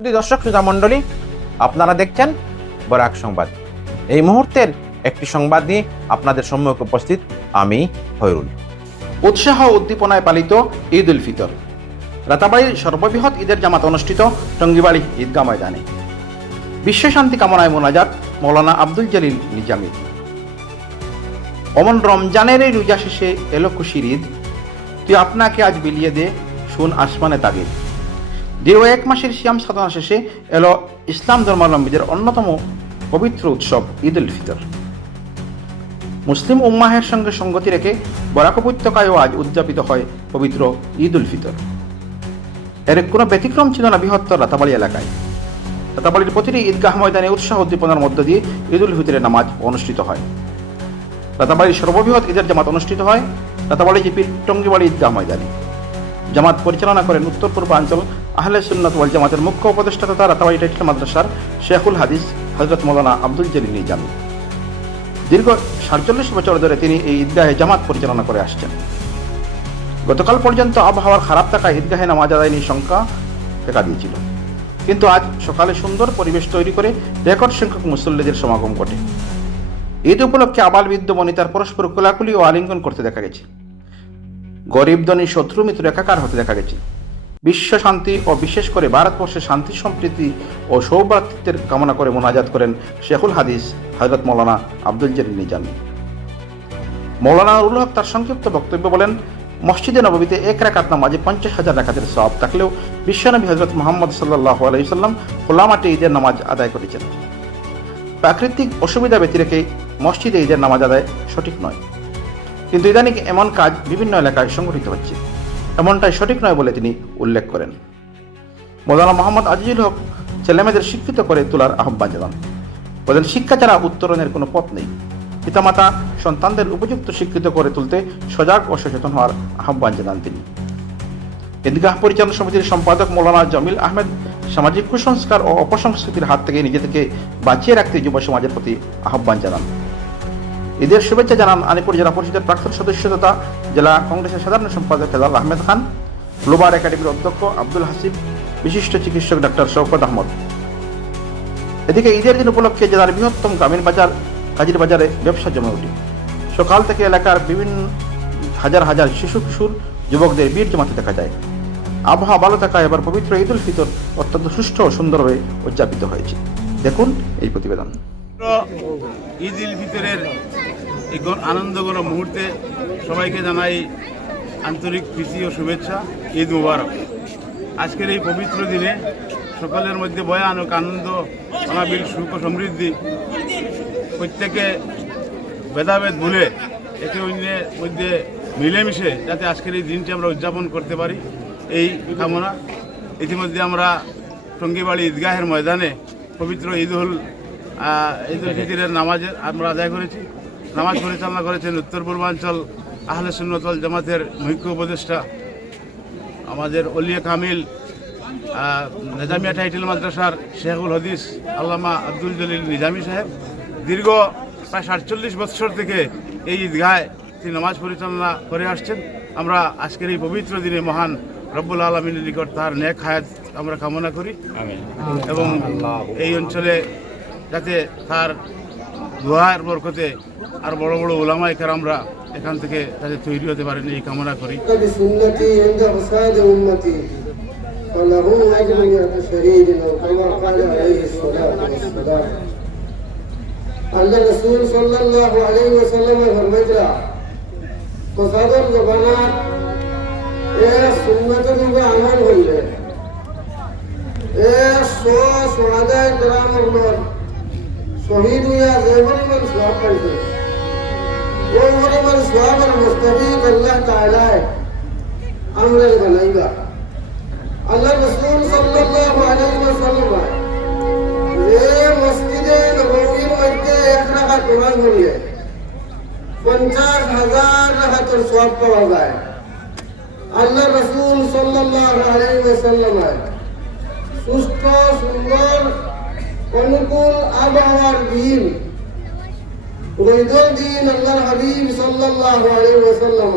দর্শক শ্রোতা মণ্ডলী, আপনারা দেখছেন বরাক সংবাদ। এই মুহূর্তের একটি সংবাদ নিয়ে আপনাদের সম্মুখে উপস্থিত আমি খয়রুল। উৎসাহ উদ্দীপনায় পালিত ঈদ উল ফিতর। রাতাবাড়ির সর্ববৃহৎ ঈদের জামাত অনুষ্ঠিত টঙ্গিবাড়ি ঈদগাহ ময়দানে। বিশ্ব শান্তি কামনায় মোনাজাত মৌলানা আব্দুল জলিল নিজামী। অমন রমজানের এই রোজা শেষে এলো খুশির ঈদ, তুই আপনাকে আজ বিলিয়ে দে শুন আসমানে তাগিদ। দীর্ঘ এক মাসের সিয়াম সাধনা শেষে এলো ইসলাম ধর্মাবলম্বীদের অন্যতম পবিত্র উৎসব ঈদ উল ফিতর। মুসলিম উম্মাহের সঙ্গে সঙ্গতি রেখে বরাক উপত্যকায়ও আজ উদযাপিত হয় পবিত্র ঈদ উল ফিতর। এর কোনো ব্যতিক্রম ছিল না বৃহত্তর রাতাবাড়ি এলাকায়। রাতাবাড়ির প্রতিটি ঈদগাহ ময়দানে উৎসাহ উদ্দীপনার মধ্য দিয়ে ঈদ উল ফিতরের নামাজ অনুষ্ঠিত হয়। রাতাবাড়ির সর্ববৃহৎ ঈদের জামাত অনুষ্ঠিত হয় রাতাবাড়ি জিপির টঙ্গিবাড়ি ঈদগাহ ময়দানে। জামাত পরিচালনা করেন উত্তর পূর্বাঞ্চল আহলে সুন্নাত ওয়াল জামাতের মুখ্য উপদেষ্টা তথা রাতাবাড়ি টাইটেল মাদ্রাসার শেখুল হাদিস হযরত মৌলানা আব্দুল জলিল নিজামী। দীর্ঘ ৪৭ বছর ধরে তিনি এই ঈদগাহে জামাত পরিচালনা করে আসছেন। গতকাল পর্যন্ত আবহাওয়ার খারাপ থাকায় ঈদগাহে নামাজ আদায় নিয়ে শঙ্কা দেখা দিয়েছিল, কিন্তু আজ সকালে সুন্দর পরিবেশ তৈরি করে রেকর্ড সংখ্যক মুসল্লিদের সমাগম ঘটে। ঈদ উপলক্ষে আবাল বৃদ্ধ বনিতার পরস্পর কোলাকুলি ও আলিঙ্গন করতে দেখা গেছে। গরিব ধনী শত্রু মিত্র একাকার হতে দেখা গেছে। বিশ্ব শান্তি ও বিশেষ করে ভারতবর্ষের শান্তি সম্প্রীতি ও সৌভ্রাতৃত্বের কামনা করে মোনাজাত করেন শেখুল হাদিস হযরত মৌলানা আব্দুল জলিল নিজামী। মৌলানা নুরুল হক তার সংক্ষিপ্ত বক্তব্য বলেন, মসজিদে নববীতে এক রাকাত নামাজে 50,000 রাকাতের সওয়াব থাকলেও বিশ্বনবী হযরত মুহাম্মদ সাল্লাল্লাহু আলাইহি সাল্লাম খোলা মাঠে ঈদের নামাজ আদায় করেছেন। প্রাকৃতিক অসুবিধা ব্যতি রেখে মসজিদে ঈদের নামাজ আদায় সঠিক নয়, কিন্তু ইদানিং এমন কাজ বিভিন্ন এলাকায় সংঘটিত হচ্ছে, এমনটাই সঠিক নয় বলে তিনি উল্লেখ করেন। মৌলানা মোহাম্মদ আজিজুল হক ছেলেমেয়েদের শিক্ষিত করে তোলার আহ্বান জানান। বলেন, শিক্ষা ছাড়া উত্তরণের কোনো পথ নেই। পিতামাতা সন্তানদের উপযুক্ত শিক্ষিত করে তুলতে সজাগ ও সচেতন হওয়ার আহ্বান জানান তিনি। ঈদগাহ পরিচালনা সমিতির সম্পাদক মৌলানা জমিল আহমেদ সামাজিক কুসংস্কার ও অপসংস্কৃতির হাত থেকে নিজেকে বাঁচিয়ে রাখতে যুব সমাজের প্রতি আহ্বান জানান। ঈদের শুভেচ্ছা জানান আলিপুর জেলা পরিষদের প্রাক্তন সদস্য তথা জেলা কংগ্রেসের সাধারণ সম্পাদক হেলাল আহমেদ খান, গ্লোবাল একাডেমির অধ্যক্ষ আব্দুল হাসিব, বিশিষ্ট চিকিৎসক ডাক্তার শওকত আহমদ। এদিকে ঈদের দিন উপলক্ষে জেলার বৃহত্তম গ্রামীণ বাজার কাজীর বাজারে ব্যবসা জমে ওঠে। সকাল থেকে এলাকার বিভিন্ন হাজার হাজার শিশু কিশোর যুবকদের ভিড় জমাতে দেখা যায়। আবহাওয়া ভালো থাকায় এবার পবিত্র ঈদ উল ফিতর অত্যন্ত সুষ্ঠু ও সুন্দরভাবে উদযাপিত হয়েছে। দেখুন এই প্রতিবেদন। ঈদ উল ফিতরের এই আনন্দঘন মুহূর্তে সবাইকে জানাই আন্তরিক প্রীতি ও শুভেচ্ছা। ঈদ মুবারক। আজকের এই পবিত্র দিনে সকলের মধ্যে ভয়ানক আনন্দ, অনাবিল সুখ ও সমৃদ্ধি, প্রত্যেকে ভেদাভেদ ভুলে একে অন্যের মধ্যে মিলেমিশে যাতে আজকের এই দিনটি আমরা উদযাপন করতে পারি, এই কামনা। ইতিমধ্যে আমরা টঙ্গিবাড়ি ঈদগাহের ময়দানে পবিত্র ঈদ উল ফিতরের নামাজের আমরা আদায় করেছি। নামাজ পরিচালনা করেছেন উত্তর পূর্বাঞ্চল আহলে সুন্নাত ওয়াল জামাতের মুখ্য উপদেষ্টা আমাদের ওলিয়া কামিল নিজামিয়া টাইটেল মাদ্রাসার শেখুল হাদিস আল্লামা আব্দুল জলিল নিজামী সাহেব। দীর্ঘ প্রায় ৪৭ বছর থেকে এই ঈদগাহে তিনি নামাজ পরিচালনা করে আসছেন। আমরা আজকের এই পবিত্র দিনে মহান রব্বুল আলামিনের নিকট তার নেক হায়াত আমরা কামনা করি এবং এই অঞ্চলে যাতে তার দোয়ার বরকতে আর বড় বড় উলামায়ে কেরামরা এখান থেকে যাতে তৈরি হতে পারেন এই কামনা করি। আল্লাহ রাসূল সাল্লাল্লাহু আলাইহি ওয়াসাল্লামের ফরমাইতরা কসাদর জবানাত এ সুন্নাতের উপর আমল করলে এ সোহাদায়ে কেরামের উপর শহীদ হইয়া যে পরিমাণ সওয়াব পাইছে, ওই পরিমাণ সওয়াবের মুস্তাহিক আল্লাহ তাআলা আমরা বানাইবা। আল্লাহ রাসূল সাল্লাল্লাহু আলাইহি ওয়াসাল্লাম যে মসজিদে নববীর মধ্যে এক রাকাত নামাজ পড়লে 50,000 রাকাতের সওয়াব পাওয়া যায়। আল্লাহ রাসূল সাল্লাল্লাহু আলাইহি ওয়াসাল্লাম সুস্থ সুন্দর অনুকূল আবহাওয়ার দিন, ঈদের দিন আল্লাহর হাবিব সাল্লাল্লাহু আলাইহি ওয়াসাল্লাম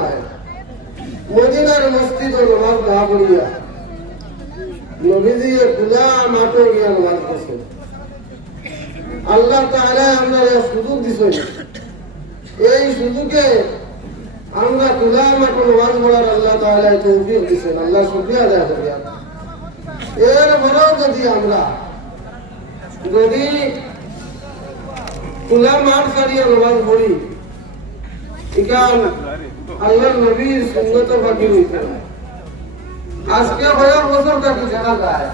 মদিনার মসজিদে নামাজ না পড়িয়া নবীজি খোলা মাঠে গিয়ে নামাজ পড়ছে। আল্লাহ তাআলা আমরা সুযোগ দিছেন, এই সুযোগে আমরা খোলা মাঠে নামাজ পড়ার আল্লাহ তাআলা তৌফিক দিছেন। আল্লাহ শুকরিয়া আদায় করি। এরপরেও যদি খোলা মাঠ ছাড়িয়ে নামাজ পড়ি, এখান আল্লাহ নবীর সুন্নত বাকি হইতে না। আজকে কয়েক বছর থাকি দেখা যায়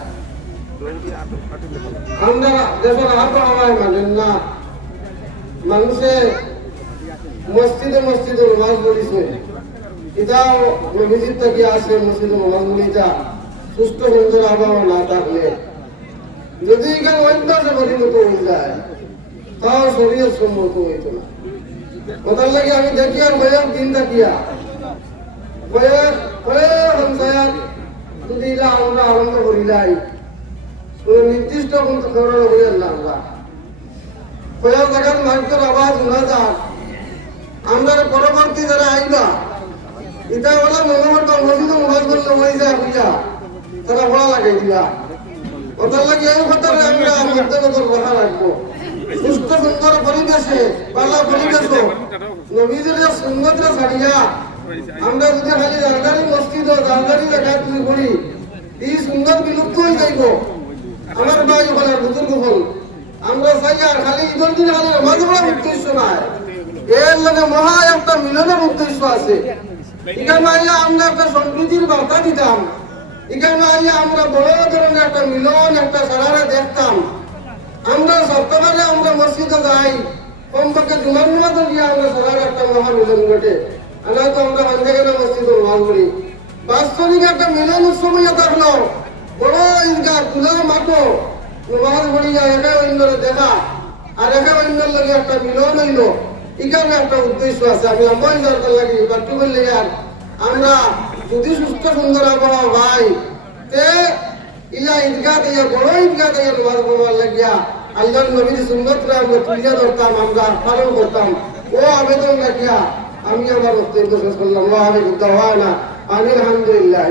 আমরা দেশের আবহাওয়ায় মানেন না, মানুষে মসজিদে নামাজ পড়িছে, এটাও নবীজির থেকে আসে মসজিদে নামাজ পড়িটা সুস্থ সুন্দর আবহাওয়া না থাকলে যদি এখানে অভ্যাসে পরিণত হয়ে যায় তাও শরীরের সম্মত হইত না। কথার লাগে আমি দেখি আর কয়েক দিন থাকিয়া কয়েক সংসার যদি আমরা আনন্দ করিলাই কোন নির্দিষ্ট খবর করিয়ার না, আমরা কয়েক জায়গার মাইকের আওয়াজ শোনা যাক, আমরা পরবর্তী যারা আইবা এটা বলে মনোহর মসজিদে নামাজ পড়লে হয়ে যায় হইয়া তারা বলা লাগাই দিবা। কথার লাগে এই কথাটা আমরা মধ্যগত কথা রাখবো। সুস্থ সুন্দর পরিবেশে পালা পরিবেশ নবীদের সুন্নতরা ছাড়িয়া আমরা যদি খালি জালদারি মসজিদ জালদারি জায়গায় তুলি করি, এই সুন্দর বিলুপ্ত হয়ে যাইব। আমার ভাই বলে বুজুর্গ হল আমরা চাই আর খালি ঈদের দিন খালি নামাজ পড়ার উদ্দেশ্য নাই, এর লগে মহা একটা মিলনের উদ্দেশ্য আছে। এখানে আইয়া আমরা একটা সম্প্রীতির বার্তা দিতাম, এখানে আইয়া আমরা বড় ধরনের একটা মিলন একটা সারারা দেখতাম। আমরা সপ্তাহে আমরা মসজিদে যাই, কমপক্ষে জুমার নামাজে গিয়ে আমরা সারার একটা মহা মিলন ঘটে। আমরা তো আমরা বান্ধে গেলে মসজিদে নামাজ পড়ি। বাস্তবিক একটা মিলন উৎসব হইয়া থাকলো, বড় ঈদগাহ খোলা মাঠো নামাজ পড়িয়া একে অন্যরে দেখা আর একে অন্যের লগে একটা মিলন হইল, এখানে একটা উদ্দেশ্য আছে। আমি লম্বাই দরকার লাগি বাট্টু বললে আর আমরা যদি সুস্থ সুন্দর আবহাওয়া ভাই তে ইলা ঈদগাহ দিয়ে বড় ঈদগাহ দিয়ে নামাজ পড়বার লাগিয়া আল্লাহর নবীর সুন্নতরা আমরা তুলিয়া ধরতাম, আমরা পালন করতাম। ও আবেদন রাখিয়া আমি আমার বক্তব্য শেষ করলাম। আলহামদুলিল্লাহ।